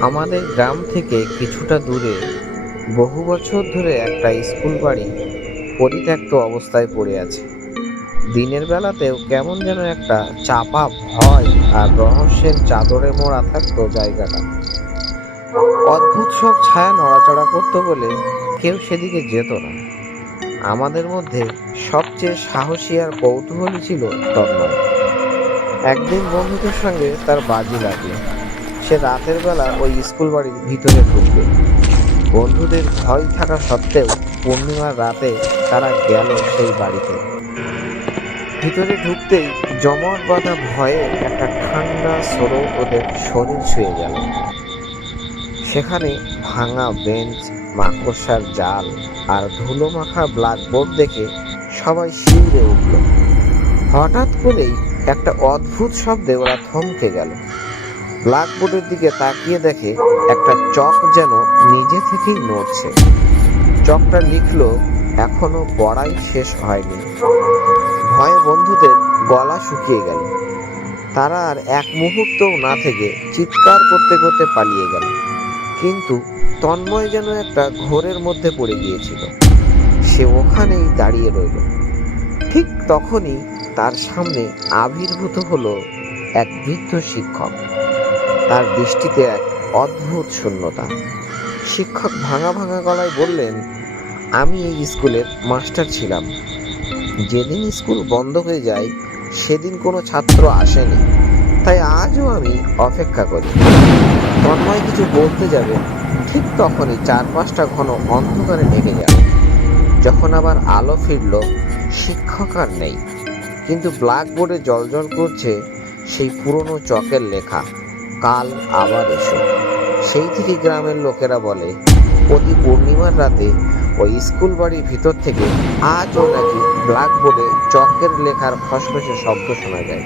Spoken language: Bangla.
আমাদের গ্রাম থেকে কিছুটা দূরে বহু বছর ধরে একটা স্কুল বাড়ি পরিত্যক্ত অবস্থায় পড়ে আছে। দিনের বেলাতেও কেমন যেন একটা চাপা ভয় আর রহস্যের চাদরে মোড়া থাকতো জায়গাটা। অদ্ভুত সব ছায়া নড়াচড়া করতো বলে কেউ সেদিকে যেত না। আমাদের মধ্যে সবচেয়ে সাহসী আর কৌতূহলী ছিল তন্ময়। একদিন বন্ধুদের সঙ্গে তার বাজি লাগল সে রাতের বেলা ওই স্কুল বাড়ির ভিতরে ঢুকবে। বন্ধুদের ভয় থাকা সত্ত্বেও পূর্ণিমার রাতে তারা গেল সেই বাড়িতে। ভিতরে ঢুকতেই জমট বাঁধা ভয়ে একটা ঠান্ডা সরো ওদের শরীর ছুঁয়ে গেল। সেখানে ভাঙা বেঞ্চ, মাকড়সার জাল আর ধুলো মাখা ব্ল্যাকবোর্ড দেখে সবাই শিউরে উঠল। হঠাৎ করেই একটা অদ্ভুত শব্দে ওরা থমকে গেল। ব্ল্যাকবোর্ডের দিকে তাকিয়ে দেখে একটা চক যেন নিজে থেকেই নড়ছে। চকটা লিখলো, এখনও পড়াই শেষ হয়নি। ভয়ে বন্ধুদের গলা শুকিয়ে গেল। তারা আর এক মুহূর্তও না থেকে চিৎকার করতে করতে পালিয়ে গেল। কিন্তু তন্ময় যেন একটা ঘোরের মধ্যে পড়ে গিয়েছিল। সে ওখানেই দাঁড়িয়ে রইল। ঠিক তখনই তার সামনে আবির্ভূত হলো এক বৃদ্ধ শিক্ষক। তার দৃষ্টিতে এক অদ্ভুত শূন্যতা। শিক্ষক ভাঙা ভাঙা গলায় বললেন, আমি এই স্কুলের মাস্টার ছিলাম। যেদিন স্কুল বন্ধ হয়ে যায়, সেদিন কোনো ছাত্র আসেনি। তাই আজও আমি অপেক্ষা করি। তন্ময় কিছু বলতে যাবে। ঠিক তখনই চার পাঁচটা ঘন অন্ধকারে ঢেকে যাবে যখন আবার আলো ফিরল, শিক্ষক আর নেই। কিন্তু ব্ল্যাকবোর্ডে জলজল করছে সেই পুরনো চকের লেখা। কাল আবার এসো। সেই থেকে গ্রামের লোকেরা বলে, প্রতি পূর্ণিমার রাতে ওই স্কুল বাড়ির ভিতর থেকে আজও নাকি ব্ল্যাকবোর্ডে চকের লেখার খসখসে শব্দ শোনা যায়।